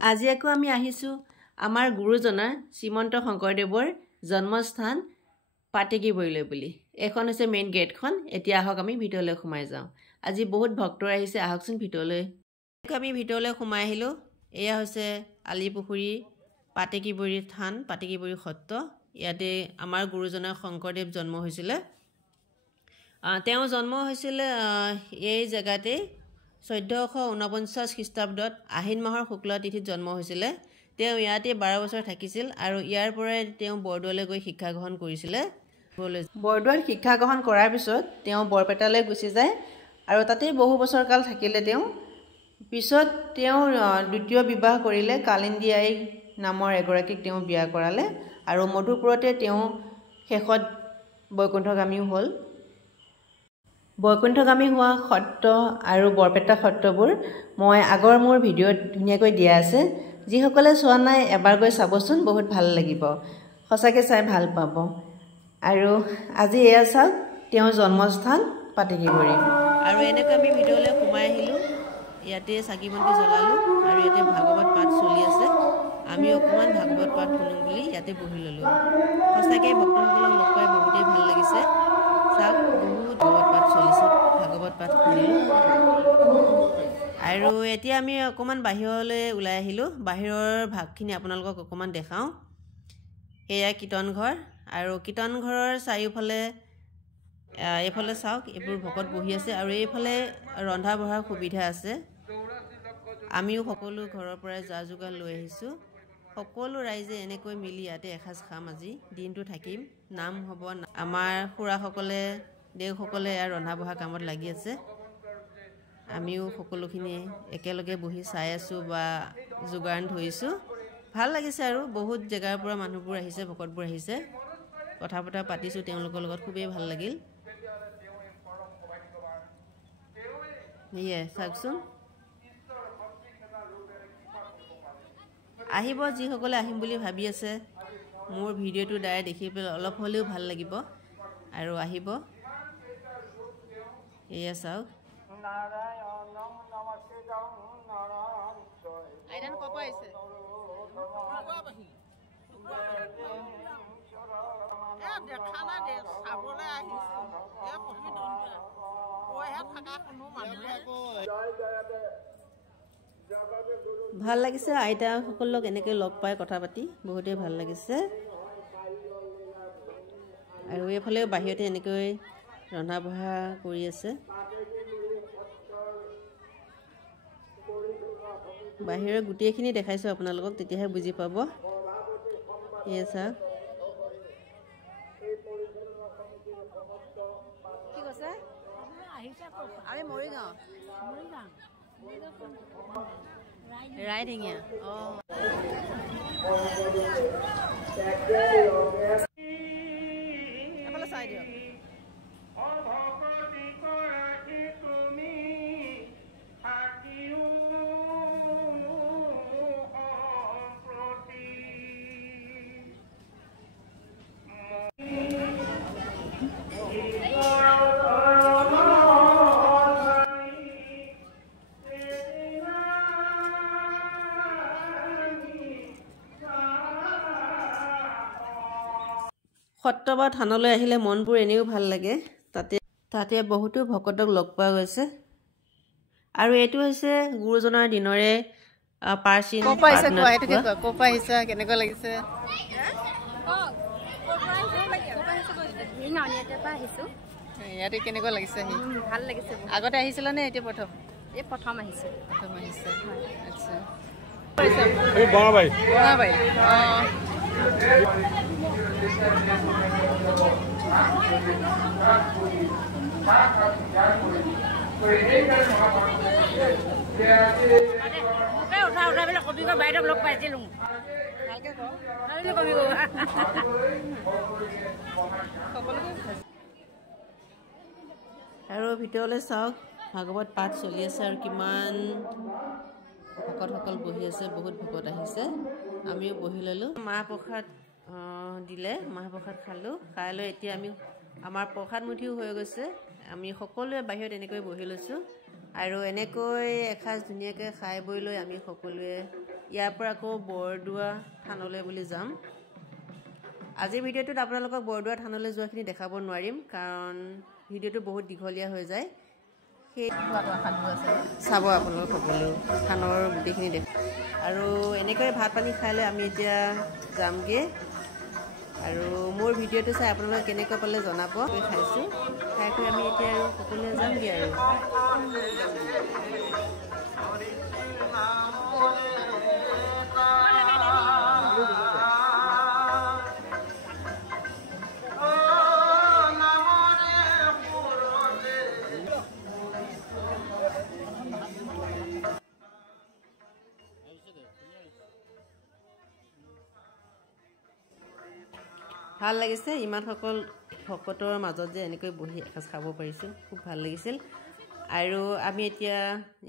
আজি আকৌ আমি আহিছোঁ আমাৰ গুৰুজনাৰ শ্ৰীমন্ত শংকৰদেৱৰ জন্মস্থান পাটেকীবৰীলৈ বুলি। এখন হৈছে মেইন গেটখন। এতিয়া আহক আমি ভিতৰলৈ সোমাই যাওঁ। আজি বহুত ভক্ত আহিছে, আহকচোন ভিতৰলৈ। আমি ভিতৰলৈ সোমাই আহিলোঁ। এয়া হৈছে আলিপুখুৰী পাটেকীবৰী থান, পাটেকীবৰী সত্ৰ। ইয়াতে আমাৰ গুৰুজনাৰ শংকৰদেৱ জন্ম হৈছিলে। তেওঁ জন্ম হৈছিলে এই জেগাতে 1449 খ্ৰীষ্টাব্দত আহিন মাহৰ শুক্ল তিথিত জন্ম হৈছিলে। তেওঁ ইয়াতে 12 বছৰ থাকিছিল আৰু ইয়াৰ পৰাই তেওঁ বৰদোৱালৈ গৈ শিক্ষা গ্ৰহণ কৰিছিলে। বৰদোৱাত শিক্ষা গ্ৰহণ কৰাৰ পিছত তেওঁ বৰপেটালৈ গুচি যায় আৰু তাতেই বহু বছৰ কাল থাকিলে। তেওঁ পিছত তেওঁ দ্বিতীয় বিবাহ কৰিলে। কালিন্দী আই নামৰ এগৰাকীক তেওঁ বিয়া কৰালে আৰু মধুপুৰতে তেওঁ শেষত বৈকুণ্ঠগামী হ'ল। বৈকুণ্ঠগামী হোৱা সত্ৰ আৰু বৰপেটা সত্ৰবোৰ মই আগৰ মোৰ ভিডিঅ'ত ধুনীয়াকৈ দিয়া আছে। যিসকলে চোৱা নাই এবাৰ গৈ চাবচোন, বহুত ভাল লাগিব, সঁচাকৈ চাই ভাল পাব। আৰু আজি এয়া চাওক তেওঁৰ জন্মস্থান পাটেকীবৰী। আৰু এনেকৈ আমি ভিতৰলৈ সোমাই আহিলোঁ। ইয়াতে চাকি বন্তি জ্বলালোঁ আৰু ইয়াতে ভাগৱত পাঠ চলি আছে। আমি অকণমান ভাগৱত পাঠ শুনো বুলি ইয়াতে বহি ল'লোঁ। সঁচাকৈ ভক্তসকলক লগ পাই বহুতেই ভাল লাগিছে। চাওক বহুত ভাগৱত পাঠ চলিছে, ভাগৱত পাঠ শুনিলোঁ। আৰু এতিয়া আমি অকণমান বাহিৰলৈ ওলাই আহিলোঁ। বাহিৰৰ ভাগখিনি আপোনালোকক অকণমান দেখাওঁ। সেয়া কীৰ্তন ঘৰ আৰু কীৰ্তন ঘৰৰ চাৰিওফালে এইফালে চাওক এইবোৰ ভকত বহি আছে আৰু এইফালে ৰন্ধা বঢ়াৰ সুবিধা আছে। আমিও সকলো ঘৰৰ পৰাই যা যোগাৰ লৈ আহিছোঁ। সকলো ৰাইজে এনেকৈ মিলি ইয়াতে এসাঁজ খাম। আজি দিনটো থাকিম, নাম হ'ব। আমাৰ খুৰাসকলে দেউসকলে ইয়াৰ ৰন্ধা বঢ়া কামত লাগি আছে। আমিও সকলোখিনি একেলগে বহি চাই আছোঁ বা যোগান ধৰিছোঁ। ভাল লাগিছে আৰু বহুত জেগাৰ পৰা মানুহবোৰ আহিছে, ভকতবোৰ আহিছে। কথা বতৰা পাতিছোঁ তেওঁলোকৰ লগত, খুবেই ভাল লাগিল। সেয়ে চাওকচোন, আহিব যিসকলে আহিম বুলি ভাবি আছে। মোৰ ভিডিঅ'টোৰ দ্বাৰাই দেখি পেলাই অলপ হ'লেও ভাল লাগিব আৰু আহিব। এয়া চাওক ভাল লাগিছে। আইতাসকলক এনেকৈ লগ পাই কথা পাতি বহুতেই ভাল লাগিছে। আৰু এইফালেও বাহিৰতে এনেকৈ ৰন্ধা বঢ়া কৰি আছে। বাহিৰৰ গোটেইখিনি দেখাইছোঁ আপোনালোকক, তেতিয়াহে বুজি পাব। এয়া চাওক কি কৈছে? আমি মৰিগাঁও ৰাইডিঙীয়া। এফালে চাই দিয়ক। সত্ৰ বা থানলৈ আহিলে মনবোৰ এনেও ভাল লাগে। তাতে বহুতো ভকতক লগ পোৱা গৈছে। আৰু এইটো হৈছে গুৰুজনাৰ দিনৰে প্ৰাচীন। কেনেকুৱা লাগিছে? ইয়াতে কেনেকুৱা লাগিছে? ভাল লাগিছে। আগতে আহিছিলা নে এতিয়া প্ৰথম? এই প্ৰথম আহিছে। আচ্ছা। বাইদেউক লগ পাইছিলোঁ। আৰু ভিতৰলৈ চাওক, ভাগৱত পাঠ চলি আছে আৰু কিমান ভকতসকল বহি আছে। বহুত ভকত আহিছে। আমিও বহি ল'লোঁ। মাহ প্ৰসাদ দিলে, মাহ প্ৰসাদ খালোঁ। খাই লৈ এতিয়া আমাৰ প্ৰসাদ মুঠিও হৈ গৈছে। আমি সকলোৱে বাহিৰত এনেকৈ বহি লৈছোঁ আৰু এনেকৈ এসাঁজ ধুনীয়াকৈ খাই বৈ লৈ আমি সকলোৱে ইয়াৰ পৰা আকৌ বৰদোৱা থানলৈ বুলি যাম। আজিৰ ভিডিঅ'টোত আপোনালোকক বৰদোৱা থানলৈ যোৱাখিনি দেখাব নোৱাৰিম, কাৰণ ভিডিঅ'টো বহুত দীঘলীয়া হৈ যায়। সেই চাব আপোনালোক সকলো থানৰ গোটেইখিনি দেখ। আৰু এনেকৈ ভাত পানী খাই লৈ আমি এতিয়া যামগৈ। আৰু মোৰ ভিডিঅ'টো চাই আপোনালোকে কেনেকৈ পালে জনাব। খাইছোঁ, খাই কৰি আমি এতিয়া আৰু সকলোৱে যামগৈ আৰু। ভাল লাগিছে ইমানসকল ভকতৰ মাজত যে এনেকৈ বহি এসাঁজ খাব পাৰিছোঁ, খুব ভাল লাগিছিল। আৰু আমি এতিয়া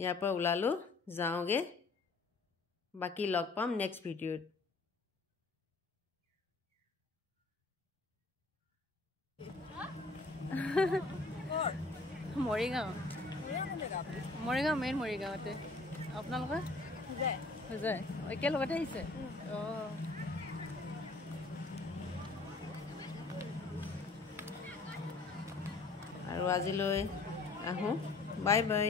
ইয়াৰ পৰা ওলালোঁ, যাওঁগৈ। বাকী লগ পাম নেক্সট ভিডিঅ'ত। মৰিগাঁও মেইন মৰিগাঁৱতে। আপোনালোকৰ যায় একেলগতে আহিছে? অঁ, আৰু আজিলৈ আহোঁ, বাই বাই।